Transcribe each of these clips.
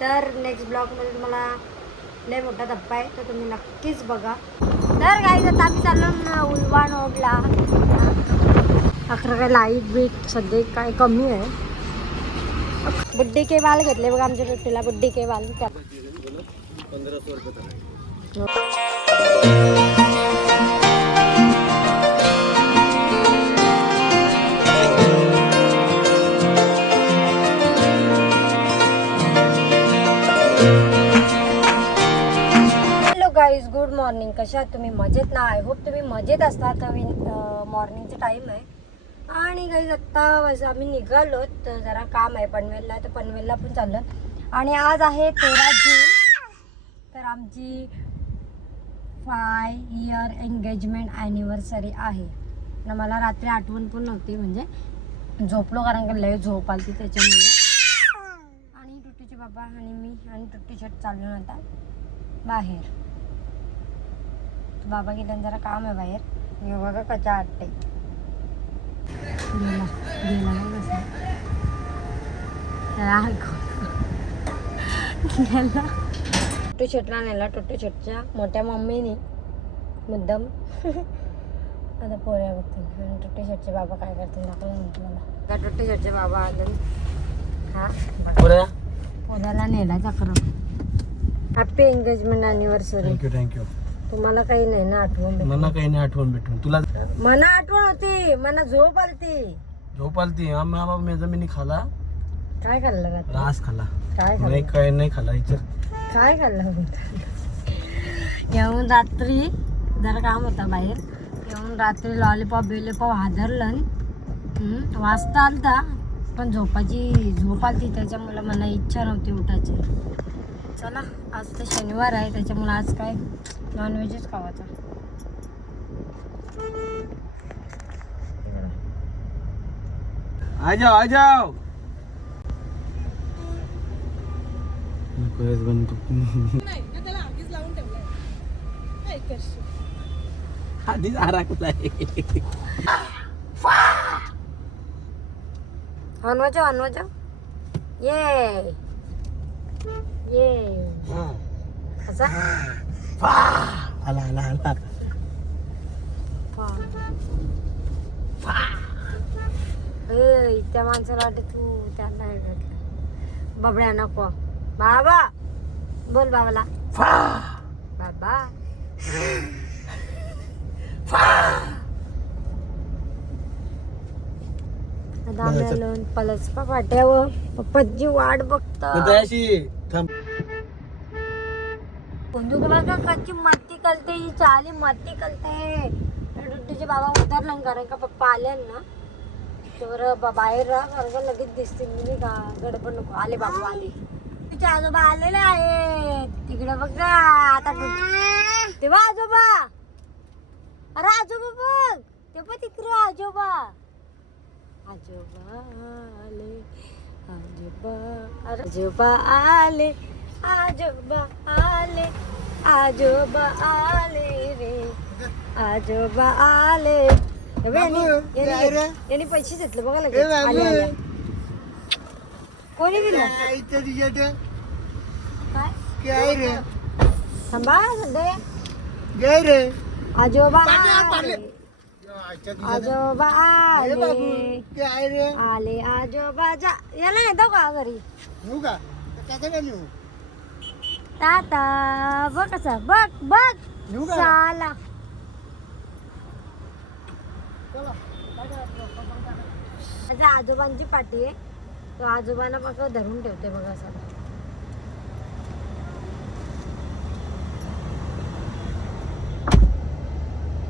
तर नेक्स्ट ब्लॉगमध्ये तुम्हाला लय मोठा धप्पा आहे, तर तुम्ही नक्कीच बघा. तर गाईज आता आम्ही चाललो उलवान ओढला. 11 काय लाईट बीट सध्या काय कमी आहे. बुड्डी के बाल घेतले बघा आमच्या टोटीला. बुड्डी के बाल 1500 रुपये. Guys good morning. कशा आहात तुम्ही? मजेत ना? आय होप तुम्ही मजेत असता. तर मॉर्निंगचा टाईम आहे आणि गाईज आत्ता आम्ही निघालो. तर जरा काम आहे पनवेलला, तर पनवेलला पण चाललो. आणि आज आहे 13 जून. तर आमची 5 इयर एंगेजमेंट ॲनिव्हर्सरी आहे. तर मला रात्री आठवण पण नव्हती, म्हणजे झोपलो कारण की लय झोप आली त्याच्यामुळे. आणि टुट्टीचे बाबा आणि मी आणि टुट्टी शर्ट चाललो आता बाहेर. बाबा गेल्या जरा काम आहे बाहेर. मी बघा कच्चा आटते गेला नाही बसा टुट्टू शर्टला नेला. टुट्टू शर्टच्या मोठ्या मम्मीने मुद्दाम आता पोऱ्या बघतील. आणि टुट्टू शर्टचे बाबा काय करतील दाखवलं म्हणतो मला. टुट्टू शर्टचे बाबा आले. हा पोऱ्याला नेला चक्र. Happy engagement anniversary. थँक्यू. तुम्हाला काही नाही ना आठवण? मला काही नाही आठवण भेटून. तुला मना आठवण होती, मना झोप आलती. झोप आलती. आम्ही मेजमीनी खाला. काय खाल्लं रात्री? रास खाला. काय नाही खाल्लं? काय नाही खाला. इच्छा काय खाल्लं? येऊन रात्री जरा काम होता बाहेर. येऊन रात्री लॉलीपॉप बिलीपॉप हादरलं. वाजता आलता पण झोप आलती त्याच्यामुळे मला इच्छा नव्हती उठायची. चला आज तर शनिवार आहे त्याच्यामुळे आज काय नॉनव्हेजच खावायचा. आ जाओ आधीच आराखलाय. हनवाजा ये कसा आला आला आला. त्या माणसाला वाटत तू त्यांना भेटलं. बाबड्या नको. बाबा बोल बाबाला. बाबा पलसपा फाट्यावर पप्पाची वाट बघतात. बघा कच्ची मत्ती कलते ही चाली मत्ती कलते. तुझे बाबा उतरलं कारण का पप्पा आले ना तर बाहेर राहा कारण का लगेच दिसतील. मी का गडबड नको. आले बाबा आले. तुझे आजोबा आलेले आहेत तिकडे बघा. आता तेव्हा आजोबा. अरे आजोबा बघ ते पण तिकडे आजोबा. आजोबा आले आजोबा. आजोबा आले आजोबा आले आजोबा आले रे आजोबा आले. यांनी पैसे घेतले बघा लगेच. कोणी दिलं काय थांबा रे. आजोबा आले आजोबा आले आले आजोबा. याला नाही जाऊ का घरी? ताता बघ कसा बघ चाला. माझ्या आजोबांची पाठी आहे. तो आजोबांना बघा धरून ठेवते बघा सर.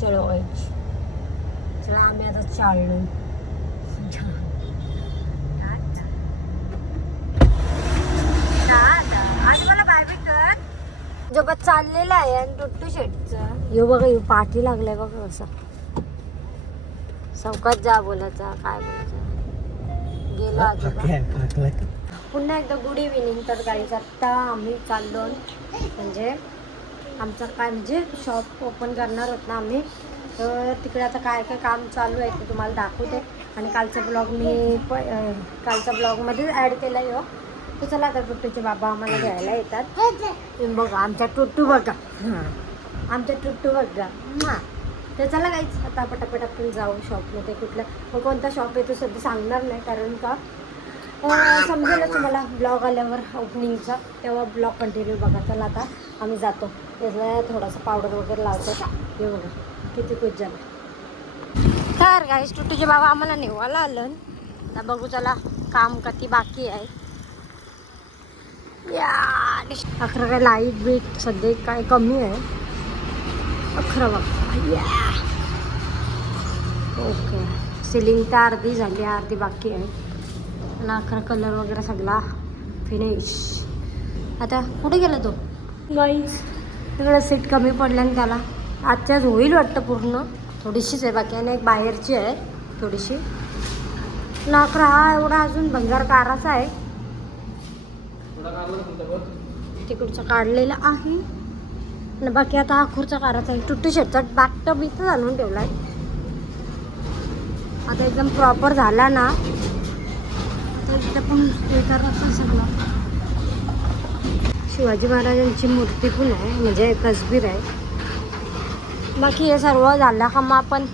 चलो चला आम्ही आता चाललो. आज मला बाय बाय कर. जोबा चाललेला आहे आणि टुट्टू शेटचं यो बघा यो पाठी लागलाय बघा कसं. चौकात जा बोलायचा काय बोलायचं. गेला आजोबा. पुन्हा एकदा गुड इव्हिनिंग. तर गाईज आत्ता आम्ही चाललो म्हणजे आमचं काय म्हणजे शॉप ओपन करणार होत ना आम्ही. तर तिकडे आता काय काय काम चालू आहे ते तुम्हाला दाखवते. आणि कालचा ब्लॉग मी कालच्या ब्लॉगमध्येच ॲड केला आहे. तर तर चला आता टुट्टूचे बाबा आम्हाला घ्यायला येतात. बघा आमचा टुट्टू बघा. आमचा टुट्टू बघा. तर चला काहीच आता पटापट आपण जाऊ शॉपमध्ये. कुठलं मग कोणता शॉप आहे तो सध्या सांगणार नाही, कारण का समजेल तुम्हाला ब्लॉग आल्यावर ओपनिंगचा, तेव्हा ब्लॉग कंटिन्यू बघा. चला आता आम्ही जातो. त्याला थोडासा पावडर वगैरे लावतो. हे बघा किती खुश झालं. तर गाईस टुट्टूचे बाबा आम्हाला नेवायला आलं. आता बघू चला काम किती बाकी आहे. या 11 काय लाईट बीट सध्या काय कमी आहे. 11 बघा. ओके सिलिंग तर अर्धी झाली, अर्धी बाकी आहे. आणि 11 कलर वगैरे सगळा फिनिश. आता कुठे गेला तो गाईस? तिकडे सीट कमी पडल्याने त्याला आजच्याच होईल वाटतं पूर्ण. थोडीशीच आहे बाकी, आणि एक बाहेरची आहे थोडीशी. 11 हा एवढा अजून भंगार काराचा आहे. तिकडचा काढलेला आहे आणि बाकी आता हा खुर्चा काराचा आहे. टुट्टू शेटचा बॅकटप इथं आणून ठेवला आहे. आता एकदम प्रॉपर झाला ना तर इथं पण हे करायचं सगळं. शिवाजी महाराजांची मूर्ती पण आहे, म्हणजे तसबीर आहे. बाकी हे सर्व झालं का मग आपण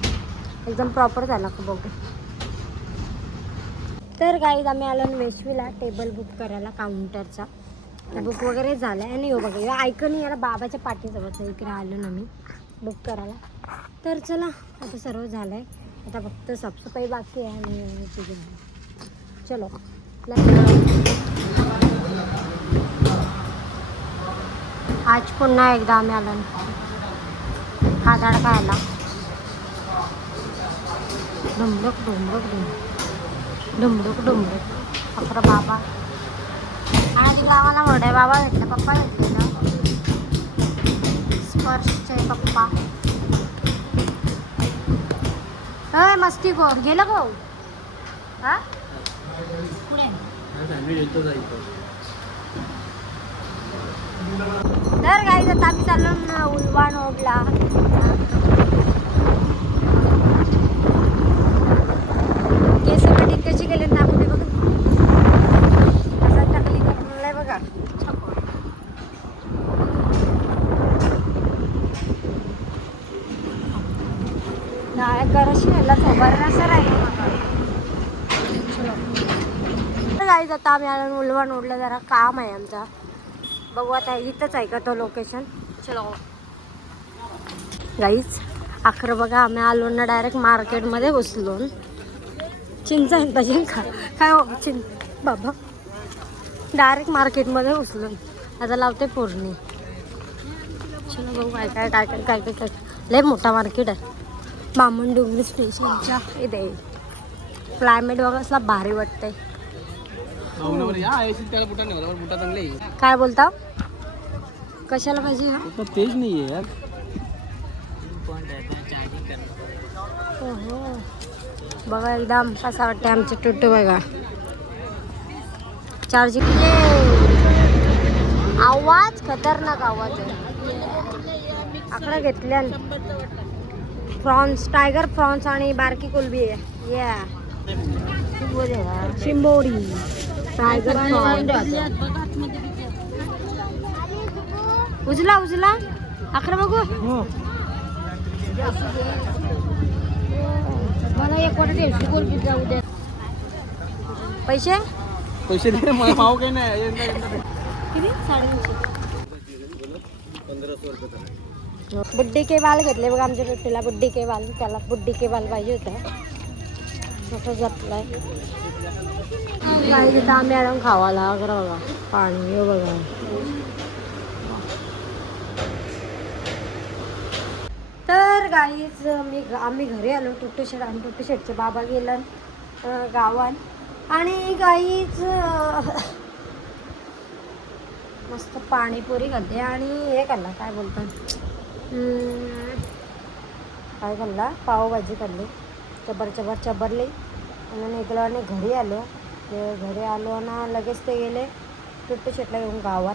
एकदम प्रॉपर झाला का बघू. तर गाईज आम्ही आलो वेशवीला टेबल बुक करायला काउंटरचा. बुक वगैरे झालं आहे. आणि हो बघा या ऐकून याला बाबाच्या पाठीजवळच इकडे आलो ना मी बुक करायला. तर चला आता सर्व झालं आहे. आता फक्त साफसफाई बाकी आहे. आणि चलो आज पुन्हा एकदा आम्ही आलो हा झाड खायला. डुंबक डुंबक डुंबक डुंबक डुंबक. अकरा बाबा आणि तिकडे आम्हाला मोठे बाबा भेटले, पप्पा भेटलेला. स्पर्शचे पप्पा. अय मस्ती को गेलं गो. हा पुढे तर गाईज आता आम्ही चाललो उलवाण ओढला. केस कटिंग कशी केली दाखवते बघा. असं टाकली करून बघा. नाही गरज याला खबर सर आहे. गाईज आता आम्ही आलो उलवाण ओढला. जरा काम आहे आमचा. बघू आता इथंच आहे का तो लोकेशन. चलो गाईज 11 बघा आम्ही आलो ना डायरेक्ट मार्केटमध्ये बसलो. चिंचा पाहिजे का काय हो बाबा. डायरेक्ट मार्केटमध्ये बसलो. आता लावते फोडणी. चलो बघू काय काय काय काय काय काय लय मोठा मार्केट आहे. बामणडोंगरी स्टेशनच्या इथे क्लायमेट बघा असला भारी वाटतंय. काय बोलता कशाला पाहिजे हा तेच नाही आहे यार. हो बघा एकदम कसा वाटतं आमचे टुट्टू बघा. चार्जिंग आवाज खतरनाक आवाज आहे. आकडा घेतल्या फ्रॉन्स टायगर फ्रॉन्स आणि बारकी कोलबी आहे. या शिंबोडी टायगर उजला उजला 11 बघू. मला एक वाटत कोलबी जाऊ द्या. पैसे पैसे दे मला भाव काही नाही. किती 350. बुड्डी के बाल घेतले बघा आमच्या टुट्टीला. बुड्डी के बाल त्याला बुड्डी के बाल पाहिजे होता. असं जपलाय काय तिथं आम्ही मॅडम खावाला अगर बघा पाणी हे बघा. तर गाईच आम्ही घरी आलो. टुट्टू शेट आणि टुट्टू शेटचे बाबा गेलं गावात. आणि गाईच मस्त पाणीपुरी खाल्ली आणि हे खाल्ला काय बोलतात काय खाल्ला पावभाजी खाल्ली. चबर चबरली आणि निघलो आणि घरी आलो. घरी आलो ना लगेच ते गेले टुट्टू शेटला घेऊन गावात.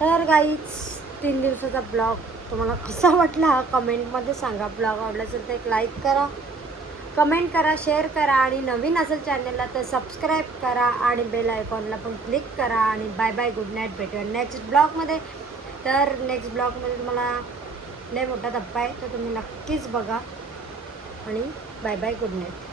तर गाईच 3 दिवसाचा ब्लॉग तुम्हाला कसा वाटला कमेंटमध्ये सांगा. ब्लॉग आवडला असेल तर एक लाईक करा, कमेंट करा, शेअर करा आणि नवीन असेल चॅनलला तर सबस्क्राईब करा आणि बेल आयकॉनला पण क्लिक करा. आणि बाय बाय, गुड नाईट. भेटूया नेक्स्ट ब्लॉगमध्ये. तर नेक्स्ट ब्लॉगमध्ये तुम्हाला लय मोठा धप्पा आहे तर तुम्ही नक्कीच बघा आणि बाय बाय, गुड नाईट.